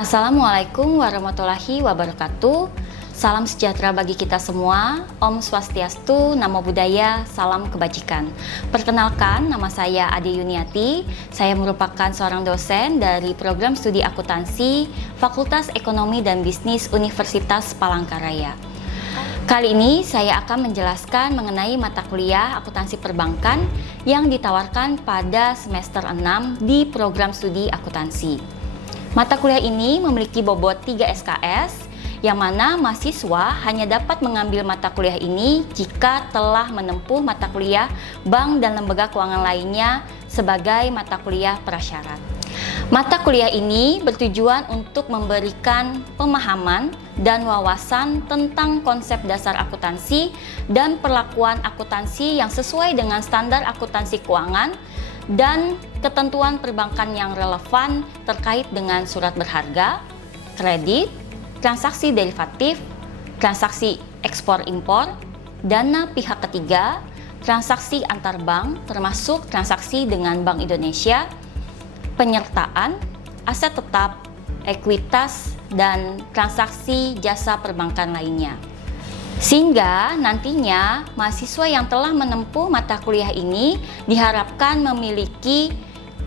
Assalamualaikum warahmatullahi wabarakatuh. Salam sejahtera bagi kita semua. Om Swastiastu, Namo Buddhaya, salam kebajikan. Perkenalkan, nama saya Ade Yuniati. Saya merupakan seorang dosen dari program studi akuntansi Fakultas Ekonomi dan Bisnis Universitas Palangkaraya. Kali ini saya akan menjelaskan mengenai mata kuliah akuntansi perbankan yang ditawarkan pada semester 6 di program studi akuntansi. Mata kuliah ini memiliki bobot 3 SKS, yang mana mahasiswa hanya dapat mengambil mata kuliah ini jika telah menempuh mata kuliah bank dan lembaga keuangan lainnya sebagai mata kuliah prasyarat. Mata kuliah ini bertujuan untuk memberikan pemahaman dan wawasan tentang konsep dasar akuntansi dan perlakuan akuntansi yang sesuai dengan standar akuntansi keuangan dan ketentuan perbankan yang relevan terkait dengan surat berharga, kredit, transaksi derivatif, transaksi ekspor-impor, dana pihak ketiga, transaksi antar bank termasuk transaksi dengan Bank Indonesia, penyertaan, aset tetap, ekuitas, dan transaksi jasa perbankan lainnya. Sehingga nantinya mahasiswa yang telah menempuh mata kuliah ini diharapkan memiliki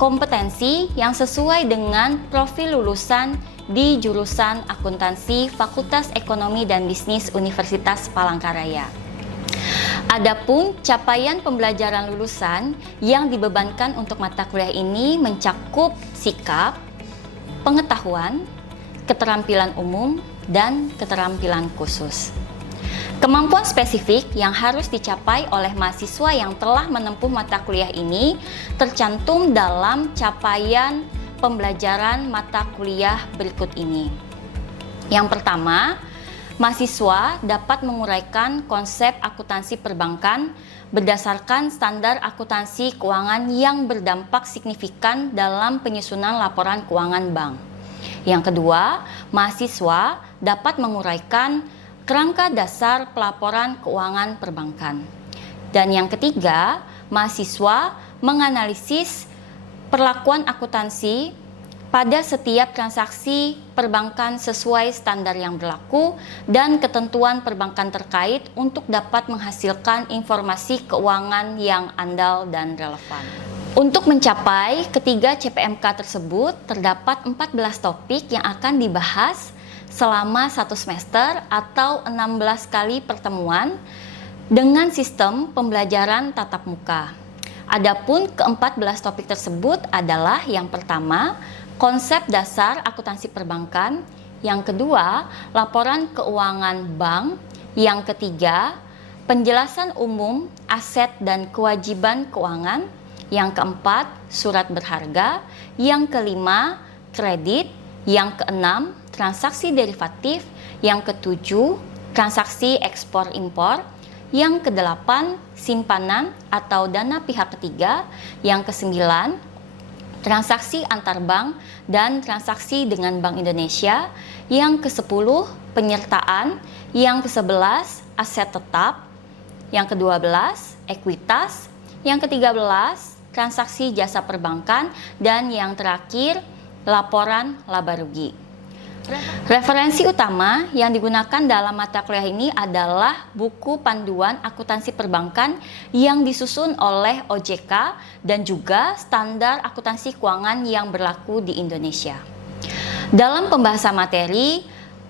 kompetensi yang sesuai dengan profil lulusan di jurusan akuntansi Fakultas Ekonomi dan Bisnis Universitas Palangkaraya. Adapun capaian pembelajaran lulusan yang dibebankan untuk mata kuliah ini mencakup sikap, pengetahuan, keterampilan umum, dan keterampilan khusus. Kemampuan spesifik yang harus dicapai oleh mahasiswa yang telah menempuh mata kuliah ini tercantum dalam capaian pembelajaran mata kuliah berikut ini. Yang pertama, mahasiswa dapat menguraikan konsep akuntansi perbankan berdasarkan standar akuntansi keuangan yang berdampak signifikan dalam penyusunan laporan keuangan bank. Yang kedua, mahasiswa dapat menguraikan kerangka dasar pelaporan keuangan perbankan. Dan yang ketiga, mahasiswa menganalisis perlakuan akuntansi pada setiap transaksi perbankan sesuai standar yang berlaku dan ketentuan perbankan terkait untuk dapat menghasilkan informasi keuangan yang andal dan relevan. Untuk mencapai ketiga CPMK tersebut, terdapat 14 topik yang akan dibahas selama 1 semester atau 16 kali pertemuan dengan sistem pembelajaran tatap muka. Adapun ke-14 topik tersebut adalah yang pertama, konsep dasar akuntansi perbankan, yang kedua, laporan keuangan bank, yang ketiga, penjelasan umum aset dan kewajiban keuangan, yang keempat, surat berharga, yang kelima, kredit, yang keenam, transaksi derivatif, yang ketujuh, transaksi ekspor-impor, yang kedelapan, simpanan atau dana pihak ketiga, yang kesembilan, transaksi antar bank dan transaksi dengan Bank Indonesia, yang kesepuluh, penyertaan, yang kesebelas, aset tetap, yang kedua belas, ekuitas, yang ketiga belas, transaksi jasa perbankan, dan yang terakhir, laporan laba rugi. Referensi utama yang digunakan dalam mata kuliah ini adalah buku panduan akuntansi perbankan yang disusun oleh OJK dan juga standar akuntansi keuangan yang berlaku di Indonesia. Dalam pembahasan materi,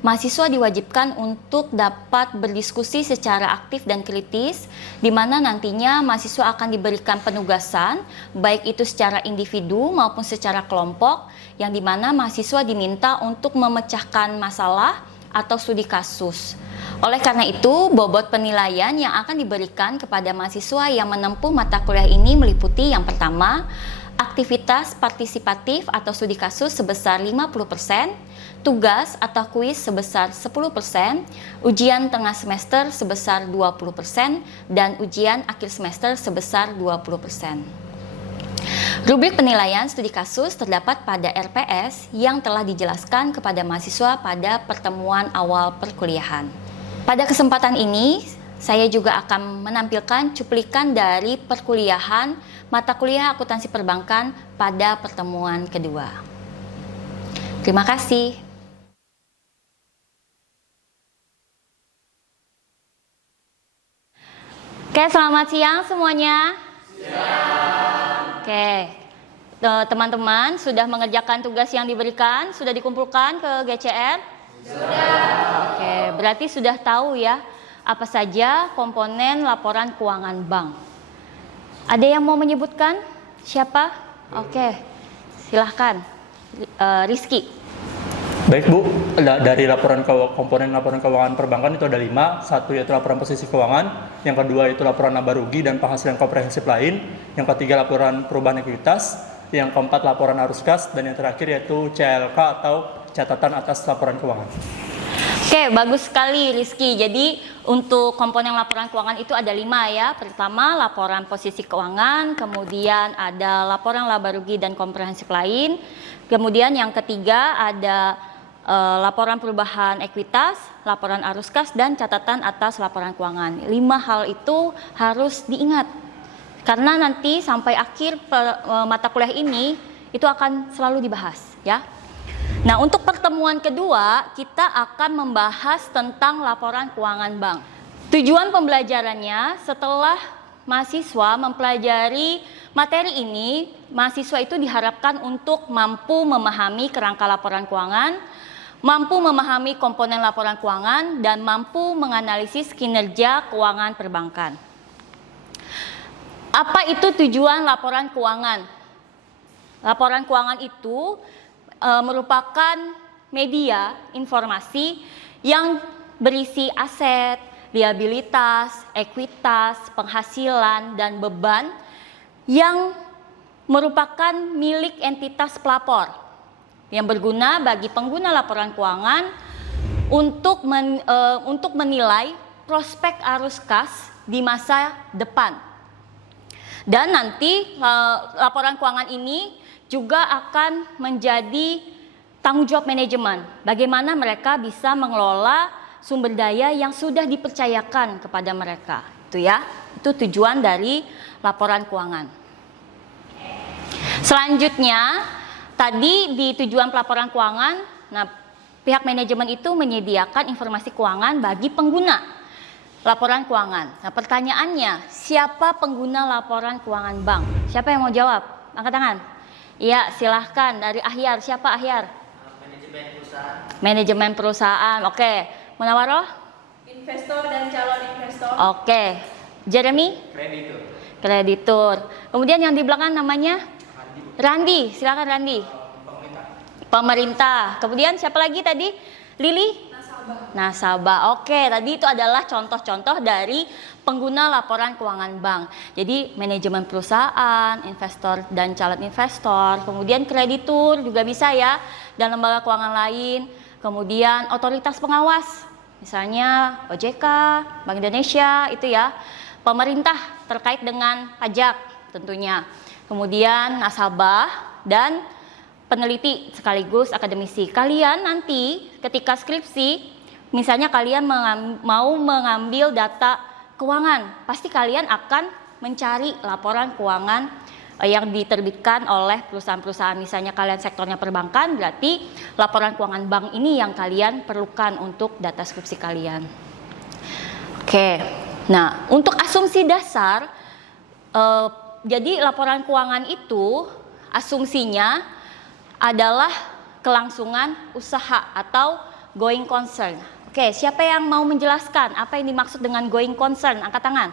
mahasiswa diwajibkan untuk dapat berdiskusi secara aktif dan kritis, di mana nantinya mahasiswa akan diberikan penugasan, baik itu secara individu maupun secara kelompok, yang dimana mahasiswa diminta untuk memecahkan masalah atau studi kasus. Oleh karena itu, bobot penilaian yang akan diberikan kepada mahasiswa yang menempuh mata kuliah ini meliputi yang pertama, aktivitas partisipatif atau studi kasus sebesar 50%, tugas atau kuis sebesar 10%, ujian tengah semester sebesar 20%, dan ujian akhir semester sebesar 20%. Rubrik penilaian studi kasus terdapat pada RPS yang telah dijelaskan kepada mahasiswa pada pertemuan awal perkuliahan. Pada kesempatan ini, saya juga akan menampilkan cuplikan dari perkuliahan mata kuliah akuntansi perbankan pada pertemuan kedua. Terima kasih. Oke, selamat siang semuanya. Oke, teman-teman sudah mengerjakan tugas yang diberikan, sudah dikumpulkan ke GCR? Oke, berarti sudah tahu ya apa saja komponen laporan keuangan bank. Ada yang mau menyebutkan? Siapa? Oke, silahkan. Rizky. Baik Bu, dari komponen laporan keuangan perbankan itu ada 5. Satu yaitu laporan posisi keuangan, yang kedua itu laporan laba rugi dan penghasilan komprehensif lain, yang ketiga laporan perubahan ekuitas, yang keempat laporan arus kas, dan yang terakhir yaitu CLK atau catatan atas laporan keuangan. Oke, bagus sekali Rizky. Jadi untuk komponen laporan keuangan itu ada 5 ya. Pertama laporan posisi keuangan, kemudian ada laporan laba rugi dan komprehensif lain, kemudian yang ketiga ada laporan perubahan ekuitas, laporan arus kas, dan catatan atas laporan keuangan. 5 hal itu harus diingat karena nanti sampai akhir mata kuliah ini itu akan selalu dibahas ya. Nah, untuk pertemuan kedua kita akan membahas tentang laporan keuangan bank. Tujuan pembelajarannya setelah mahasiswa mempelajari materi ini, mahasiswa itu diharapkan untuk mampu memahami kerangka laporan keuangan, mampu memahami komponen laporan keuangan, dan mampu menganalisis kinerja keuangan perbankan. Apa itu tujuan laporan keuangan? Laporan keuangan itu merupakan media informasi yang berisi aset, liabilitas, ekuitas, penghasilan, dan beban yang merupakan milik entitas pelapor yang berguna bagi pengguna laporan keuangan untuk menilai prospek arus kas di masa depan. Dan nanti laporan keuangan ini juga akan menjadi tanggung jawab manajemen. Bagaimana mereka bisa mengelola sumber daya yang sudah dipercayakan kepada mereka. Itu ya, itu tujuan dari laporan keuangan. Selanjutnya, tadi di tujuan pelaporan keuangan, nah pihak manajemen itu menyediakan informasi keuangan bagi pengguna laporan keuangan. Nah pertanyaannya, siapa pengguna laporan keuangan bank? Siapa yang mau jawab? Angkat tangan. Iya, silahkan. Dari Ahyar, siapa Ahyar? Manajemen perusahaan. Manajemen perusahaan, oke. Munawaroh? Investor dan calon investor. Oke. Jeremy? Kreditur. Kreditur. Kemudian yang di belakang namanya? Randi, silakan Randi. Pemerintah. Kemudian siapa lagi tadi? Lili? Nasabah. Oke, tadi itu adalah contoh-contoh dari pengguna laporan keuangan bank. Jadi manajemen perusahaan, investor dan calon investor, kemudian kreditur juga bisa ya, dan lembaga keuangan lain. Kemudian otoritas pengawas, misalnya OJK, Bank Indonesia itu ya. Pemerintah terkait dengan pajak tentunya. Kemudian nasabah dan peneliti sekaligus akademisi. Kalian nanti ketika skripsi, misalnya kalian mau mengambil data keuangan, pasti kalian akan mencari laporan keuangan yang diterbitkan oleh perusahaan-perusahaan. Misalnya kalian sektornya perbankan, berarti laporan keuangan bank ini yang kalian perlukan untuk data skripsi kalian. Oke, nah untuk asumsi dasar, jadi laporan keuangan itu asumsinya adalah kelangsungan usaha atau going concern. Oke, siapa yang mau menjelaskan apa yang dimaksud dengan going concern? Angkat tangan.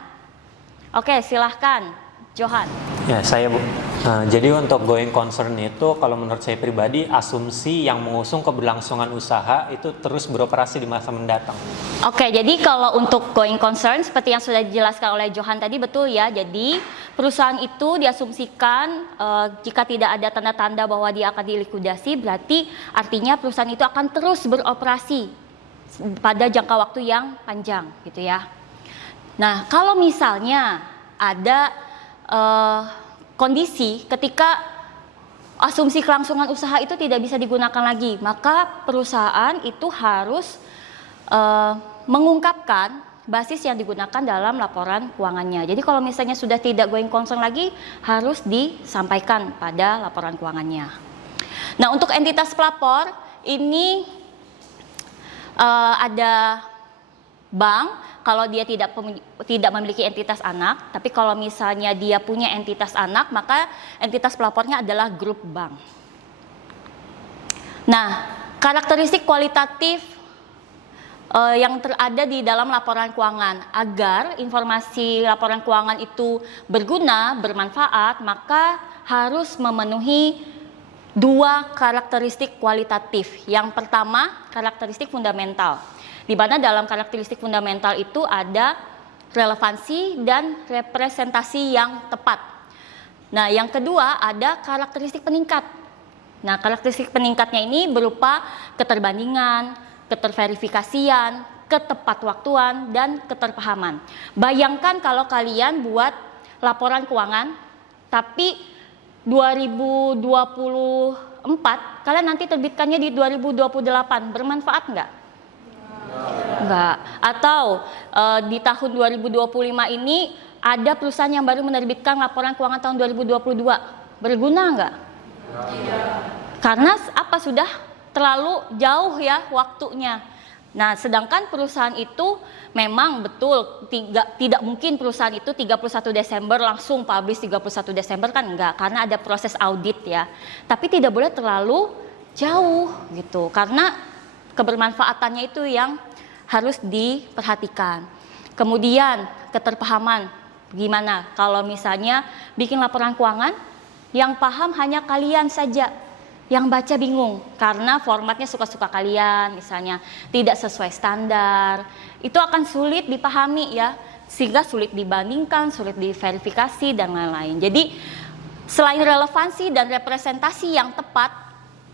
Oke, silahkan, Johan. Ya, saya Bu. Jadi untuk going concern itu kalau menurut saya pribadi asumsi yang mengusung keberlangsungan usaha itu terus beroperasi di masa mendatang. Oke, jadi kalau untuk going concern seperti yang sudah dijelaskan oleh Johan tadi betul ya. Jadi perusahaan itu diasumsikan jika tidak ada tanda-tanda bahwa dia akan dilikuidasi, berarti artinya perusahaan itu akan terus beroperasi pada jangka waktu yang panjang gitu ya. Nah, kalau misalnya ada kondisi ketika asumsi kelangsungan usaha itu tidak bisa digunakan lagi, maka perusahaan itu harus mengungkapkan basis yang digunakan dalam laporan keuangannya. Jadi kalau misalnya sudah tidak going concern lagi, harus disampaikan pada laporan keuangannya. Nah, untuk entitas pelapor ini ada bank, kalau dia tidak memiliki entitas anak, tapi kalau misalnya dia punya entitas anak, maka entitas pelapornya adalah grup bank. Nah, karakteristik kualitatif yang terada di dalam laporan keuangan, agar informasi laporan keuangan itu berguna, bermanfaat, maka harus memenuhi dua karakteristik kualitatif. Yang pertama, karakteristik fundamental, di mana dalam karakteristik fundamental itu ada relevansi dan representasi yang tepat. Nah, yang kedua ada karakteristik peningkat. Nah, karakteristik peningkatnya ini berupa keterbandingan, keterverifikasian, ketepatwaktuan, dan keterpahaman. Bayangkan kalau kalian buat laporan keuangan, tapi 2024 kalian nanti terbitkannya di 2028, bermanfaat nggak? Enggak. Atau di tahun 2025 ini ada perusahaan yang baru menerbitkan laporan keuangan tahun 2022. Berguna enggak? Karena apa, sudah terlalu jauh ya waktunya. Nah, sedangkan perusahaan itu memang betul tidak mungkin perusahaan itu 31 Desember langsung publish 31 Desember kan enggak, karena ada proses audit ya. Tapi tidak boleh terlalu jauh gitu, karena kebermanfaatannya itu yang harus diperhatikan. Kemudian keterpahaman, gimana kalau misalnya bikin laporan keuangan yang paham hanya kalian saja, yang baca bingung karena formatnya suka-suka kalian, misalnya tidak sesuai standar, itu akan sulit dipahami ya, sehingga sulit dibandingkan, sulit diverifikasi dan lain-lain. Jadi selain relevansi dan representasi yang tepat,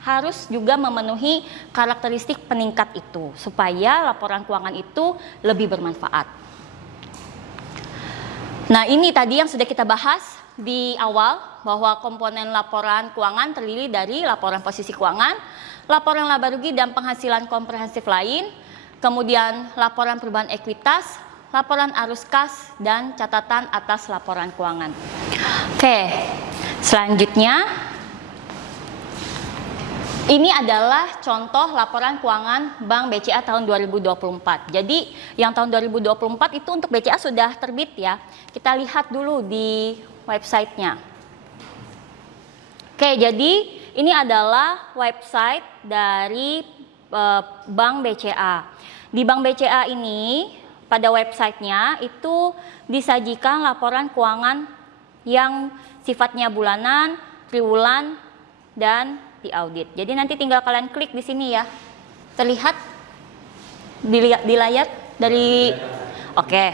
harus juga memenuhi karakteristik peningkat itu supaya laporan keuangan itu lebih bermanfaat. Nah, ini tadi yang sudah kita bahas di awal, bahwa komponen laporan keuangan terdiri dari laporan posisi keuangan, laporan laba rugi dan penghasilan komprehensif lain, kemudian laporan perubahan ekuitas, laporan arus kas, dan catatan atas laporan keuangan. Oke, selanjutnya ini adalah contoh laporan keuangan Bank BCA tahun 2024. Jadi yang tahun 2024 itu untuk BCA sudah terbit ya. Kita lihat dulu di websitenya. Oke, jadi ini adalah website dari Bank BCA. Di Bank BCA ini pada websitenya itu disajikan laporan keuangan yang sifatnya bulanan, triwulan, dan diaudit. Jadi nanti tinggal kalian klik di sini ya. Terlihat di layar dari Oke.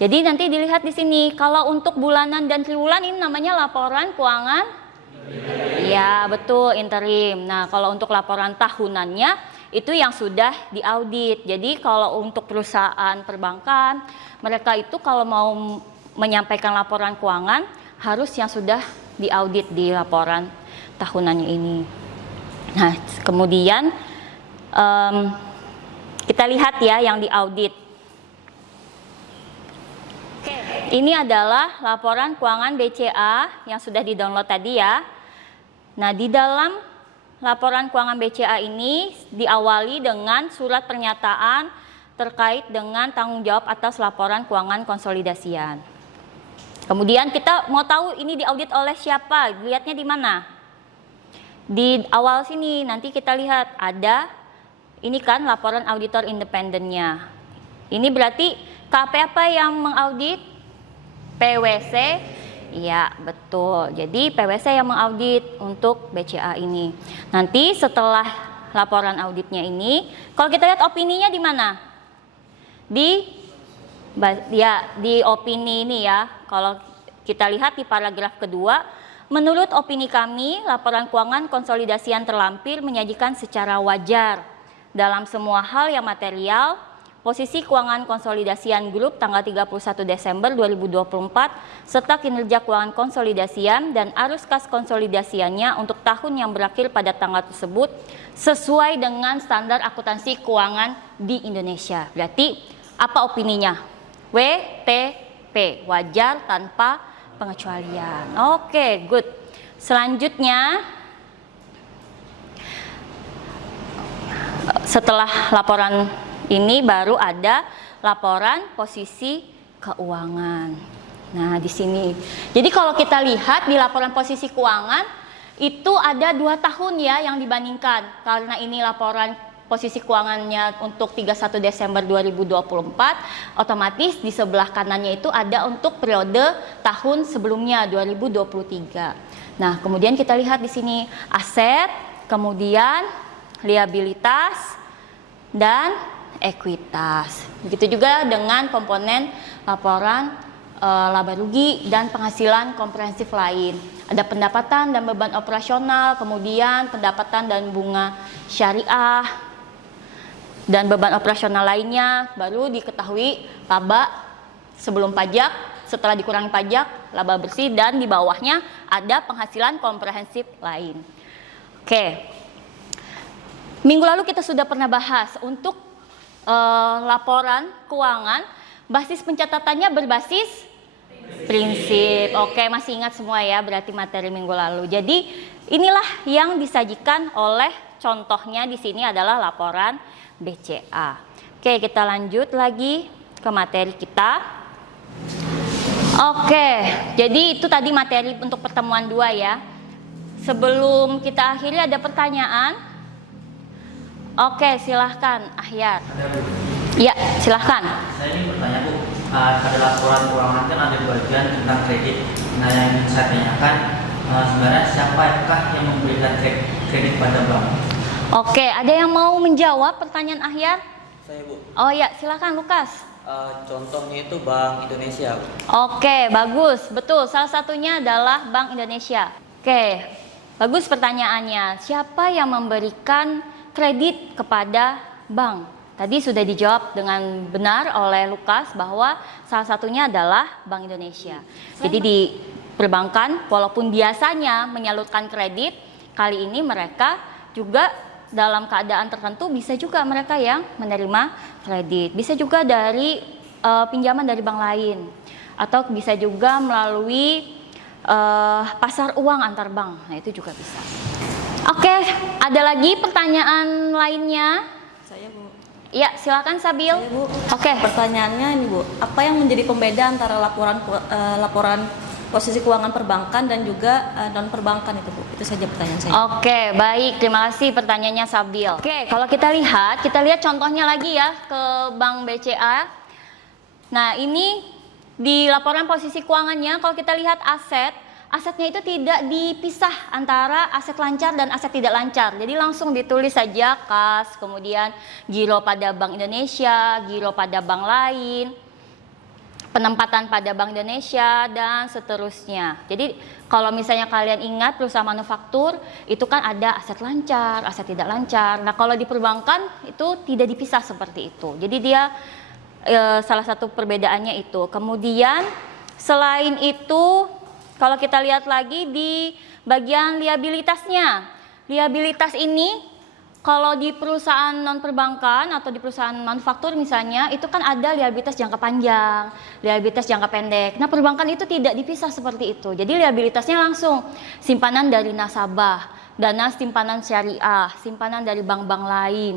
Jadi nanti dilihat di sini kalau untuk bulanan dan triwulan ini namanya laporan keuangan. Ya, betul, interim. Nah, kalau untuk laporan tahunannya itu yang sudah diaudit. Jadi kalau untuk perusahaan perbankan, mereka itu kalau mau menyampaikan laporan keuangan harus yang sudah diaudit di laporan tahunannya ini. Nah, kemudian kita lihat ya yang diaudit. Ini adalah laporan keuangan BCA yang sudah di-download tadi ya. Nah, di dalam laporan keuangan BCA ini diawali dengan surat pernyataan terkait dengan tanggung jawab atas laporan keuangan konsolidasian. Kemudian kita mau tahu ini diaudit oleh siapa? Lihatnya di mana? Di awal sini nanti kita lihat ada ini kan laporan auditor independennya. Ini berarti KP apa yang mengaudit? PwC. Iya, betul. Jadi PwC yang mengaudit untuk BCA ini. Nanti setelah laporan auditnya ini, kalau kita lihat opininya di mana? Di opini ini ya. Kalau kita lihat di paragraf kedua, menurut opini kami, laporan keuangan konsolidasian terlampir menyajikan secara wajar dalam semua hal yang material, posisi keuangan konsolidasian grup tanggal 31 Desember 2024, serta kinerja keuangan konsolidasian dan arus kas konsolidasiannya untuk tahun yang berakhir pada tanggal tersebut sesuai dengan standar akuntansi keuangan di Indonesia. Berarti apa opininya? WTP, wajar tanpa pengecualian. Oke, good. Selanjutnya, setelah laporan ini baru ada laporan posisi keuangan. Nah, di sini. Jadi kalau kita lihat di laporan posisi keuangan itu ada 2 tahun ya yang dibandingkan. Karena ini laporan posisi keuangannya untuk 31 Desember 2024, otomatis di sebelah kanannya itu ada untuk periode tahun sebelumnya 2023. Nah, kemudian kita lihat di sini aset, kemudian liabilitas dan ekuitas. Begitu juga dengan komponen laporan laba rugi dan penghasilan komprehensif lain. Ada pendapatan dan beban operasional, kemudian pendapatan dan bunga syariah dan beban operasional lainnya, baru diketahui laba sebelum pajak, setelah dikurangi pajak, laba bersih, dan di bawahnya ada penghasilan komprehensif lain. Oke. Minggu lalu kita sudah pernah bahas untuk laporan keuangan, basis pencatatannya berbasis prinsip. Oke, masih ingat semua ya berarti materi minggu lalu. Jadi inilah yang disajikan oleh contohnya di sini adalah laporan BCA. Oke, kita lanjut lagi ke materi kita. Oke, jadi itu tadi materi untuk pertemuan 2 ya. Sebelum kita akhiri ada pertanyaan? Oke, silahkan Ahyar. Ada Bu. Ya, silahkan. Saya ingin bertanya Bu, pada laporan keuangan kan ada bagian tentang kredit. Nah yang ingin saya tanyakan, sebenarnya siapakah yang memberikan kredit pada bank? Oke, ada yang mau menjawab pertanyaan Ahyar? Saya Bu. Oh ya, silahkan Lukas. Contohnya itu Bank Indonesia, Bu. Oke, bagus. Betul, salah satunya adalah Bank Indonesia. Oke, bagus pertanyaannya. Siapa yang memberikan kredit kepada bank? Tadi sudah dijawab dengan benar oleh Lukas bahwa salah satunya adalah Bank Indonesia. Jadi di perbankan walaupun biasanya menyalurkan kredit, kali ini mereka juga dalam keadaan tertentu bisa juga mereka yang menerima kredit. Bisa juga dari pinjaman dari bank lain atau bisa juga melalui pasar uang antar bank. Nah, itu juga bisa. Oke, ada lagi pertanyaan lainnya? Saya Bu. Ya, silakan Sabil. Saya Bu. Oke. Pertanyaannya ini Bu, apa yang menjadi pembeda antara laporan posisi keuangan perbankan dan juga non perbankan itu Bu? Itu saja pertanyaan saya. Oke, baik. Terima kasih pertanyaannya Sabil. Oke, kalau kita lihat contohnya lagi ya ke Bank BCA. Nah, ini di laporan posisi keuangannya kalau kita lihat asetnya itu tidak dipisah antara aset lancar dan aset tidak lancar. Jadi langsung ditulis saja kas, kemudian giro pada Bank Indonesia, giro pada bank lain, penempatan pada Bank Indonesia, dan seterusnya. Jadi kalau misalnya kalian ingat perusahaan manufaktur, itu kan ada aset lancar, aset tidak lancar. Nah kalau di perbankan itu tidak dipisah seperti itu. Jadi dia salah satu perbedaannya itu. Kemudian selain itu, kalau kita lihat lagi di bagian liabilitasnya. Liabilitas ini kalau di perusahaan non perbankan atau di perusahaan manufaktur misalnya, itu kan ada liabilitas jangka panjang, liabilitas jangka pendek. Nah, perbankan itu tidak dipisah seperti itu. Jadi liabilitasnya langsung simpanan dari nasabah, dana simpanan syariah, simpanan dari bank-bank lain.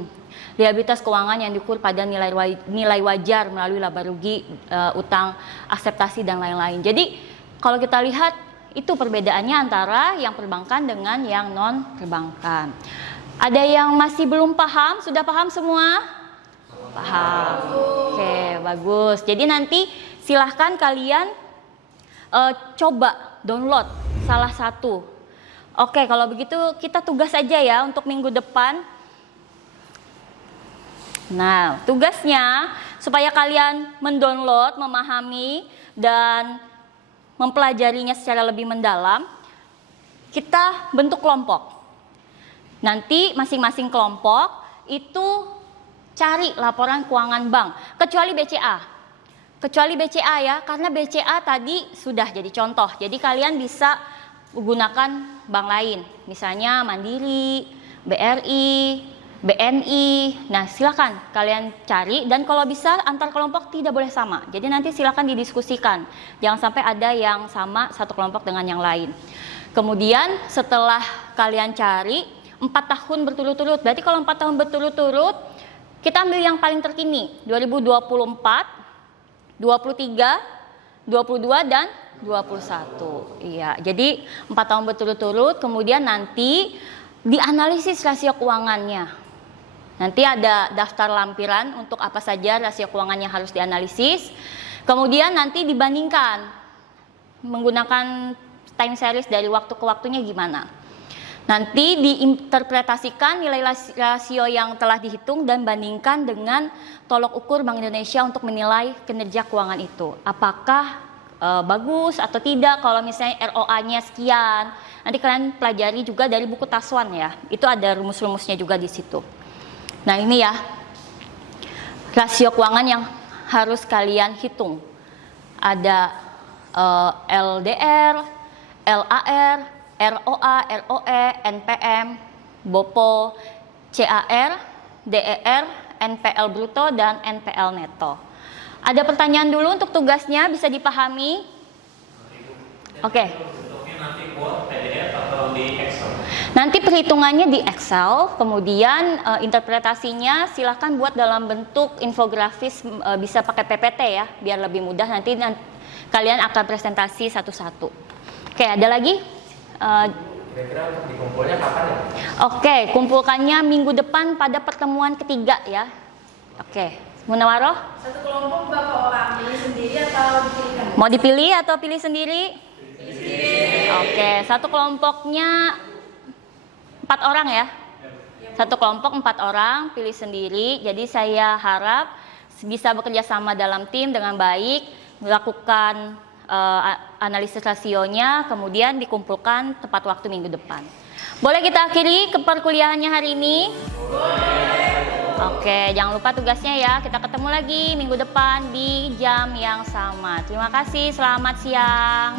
Liabilitas keuangan yang diukur pada nilai wajar melalui laba rugi, utang, akseptasi dan lain-lain. Jadi kalau kita lihat itu perbedaannya antara yang perbankan dengan yang non perbankan. Ada yang masih belum paham? Sudah paham semua? Paham. Oke, bagus. Jadi nanti silahkan kalian coba download salah satu. Oke, kalau begitu kita tugas aja ya untuk minggu depan. Nah, tugasnya supaya kalian mendownload, memahami, dan mempelajarinya secara lebih mendalam, kita bentuk kelompok. Nanti masing-masing kelompok itu cari laporan keuangan bank, kecuali BCA. Kecuali BCA ya, karena BCA tadi sudah jadi contoh. Jadi kalian bisa menggunakan bank lain, misalnya Mandiri, BRI, BNI. Nah, silakan kalian cari, dan kalau bisa antar kelompok tidak boleh sama. Jadi nanti silakan didiskusikan. Jangan sampai ada yang sama satu kelompok dengan yang lain. Kemudian setelah kalian cari 4 tahun berturut-turut. Berarti kalau 4 tahun berturut-turut Kita ambil yang paling terkini, 2024, 23, 22 dan 21. Iya, jadi 4 tahun berturut-turut, kemudian nanti dianalisis rasio keuangannya. Nanti ada daftar lampiran untuk apa saja rasio keuangannya harus dianalisis. Kemudian nanti dibandingkan menggunakan time series dari waktu ke waktunya gimana. Nanti diinterpretasikan nilai rasio yang telah dihitung dan bandingkan dengan tolok ukur Bank Indonesia untuk menilai kinerja keuangan itu. Apakah bagus atau tidak, kalau misalnya ROA-nya sekian. Nanti kalian pelajari juga dari buku Taswan ya. Itu ada rumus-rumusnya juga di situ. Nah, ini ya rasio keuangan yang harus kalian hitung. Ada LDR, LAR, ROA, ROE, NPM, BOPO, CAR, DER, NPL bruto, dan NPL neto. Ada pertanyaan dulu untuk tugasnya, bisa dipahami? Oke. Nanti perhitungannya di Excel, kemudian interpretasinya silahkan buat dalam bentuk infografis, bisa pakai PPT ya, biar lebih mudah. Nanti kalian akan presentasi satu-satu. Oke, ada lagi? Kira-kira untuk dikumpulnya kapan ya? Oke, kumpulkannya minggu depan pada pertemuan ketiga ya. Oke. Munawaroh? Satu kelompok berapa orang? Pilih sendiri atau dipilihkan? Mau dipilih atau pilih sendiri? Pilih sendiri. Oke, satu kelompoknya 4 orang ya. Satu kelompok 4 orang, pilih sendiri. Jadi saya harap bisa bekerja sama dalam tim dengan baik, melakukan analisis rasionya, kemudian dikumpulkan tepat waktu minggu depan. Boleh kita akhiri ke perkuliahannya hari ini? Boleh. Oke, jangan lupa tugasnya ya. Kita ketemu lagi minggu depan di jam yang sama. Terima kasih, selamat siang.